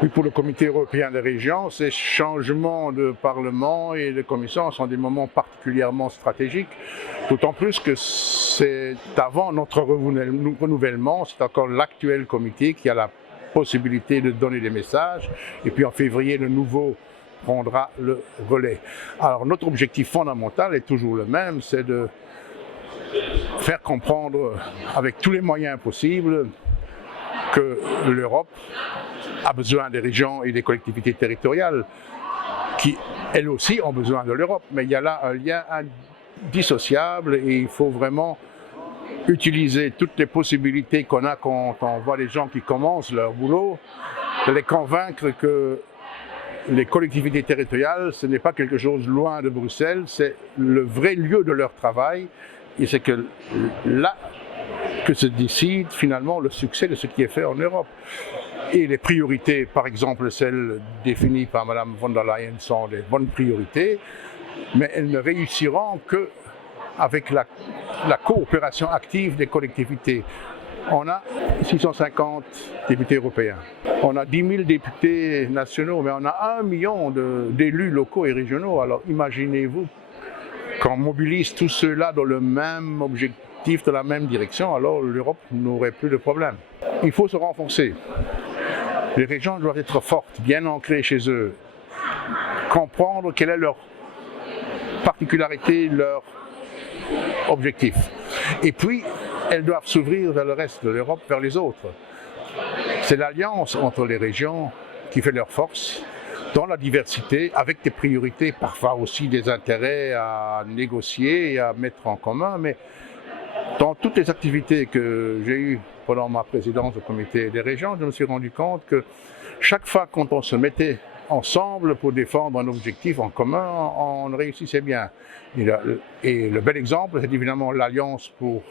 Oui, pour le Comité européen des régions, ces changements de Parlement et de Commission sont des moments particulièrement stratégiques, d'autant plus que c'est avant notre renouvellement, c'est encore l'actuel comité qui a la possibilité de donner des messages, et puis en février, le nouveau prendra le relais. Alors notre objectif fondamental est toujours le même, c'est de faire comprendre avec tous les moyens possibles que l'Europe a besoin des régions et des collectivités territoriales qui, elles aussi, ont besoin de l'Europe. Mais il y a là un lien indissociable et il faut vraiment utiliser toutes les possibilités qu'on a quand on voit les gens qui commencent leur boulot, de les convaincre que les collectivités territoriales, ce n'est pas quelque chose loin de Bruxelles, c'est le vrai lieu de leur travail et c'est que là que se décide finalement le succès de ce qui est fait en Europe. Et les priorités, par exemple celles définies par Mme von der Leyen, sont des bonnes priorités, mais elles ne réussiront qu'avec la coopération active des collectivités. On a 650 députés européens, on a 10 000 députés nationaux, mais on a 1 million d'élus locaux et régionaux. Alors imaginez-vous qu'on mobilise tous ceux-là dans le même objectif, dans la même direction, alors l'Europe n'aurait plus de problème. Il faut se renforcer. Les régions doivent être fortes, bien ancrées chez eux, comprendre quelle est leur particularité, leur objectif. Et puis, elles doivent s'ouvrir vers le reste de l'Europe, vers les autres. C'est l'alliance entre les régions qui fait leur force, dans la diversité, avec des priorités, parfois aussi des intérêts à négocier et à mettre en commun, mais dans toutes les activités que j'ai eues pendant ma présidence au comité des régions, je me suis rendu compte que chaque fois quand on se mettait ensemble pour défendre un objectif en commun, on réussissait bien. Et le bel exemple, c'est évidemment l'Alliance pour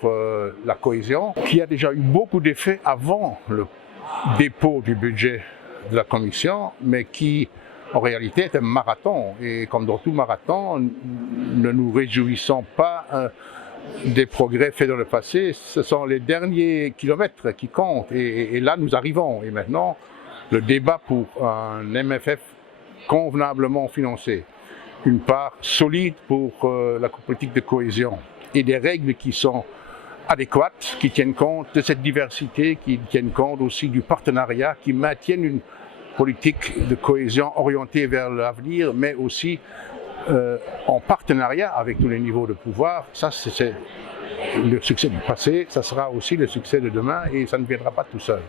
la cohésion, qui a déjà eu beaucoup d'effets avant le dépôt du budget de la Commission, mais qui en réalité est un marathon. Et comme dans tout marathon, ne nous réjouissons pas des progrès faits dans le passé, ce sont les derniers kilomètres qui comptent. Et là, nous arrivons. Et maintenant, le débat pour un MFF convenablement financé, une part solide pour la politique de cohésion et des règles qui sont adéquates, qui tiennent compte de cette diversité, qui tiennent compte aussi du partenariat, qui maintiennent une politique de cohésion orientée vers l'avenir, mais aussi en partenariat avec tous les niveaux de pouvoir. Ça, c'est le succès du passé, ça sera aussi le succès de demain et ça ne viendra pas tout seul.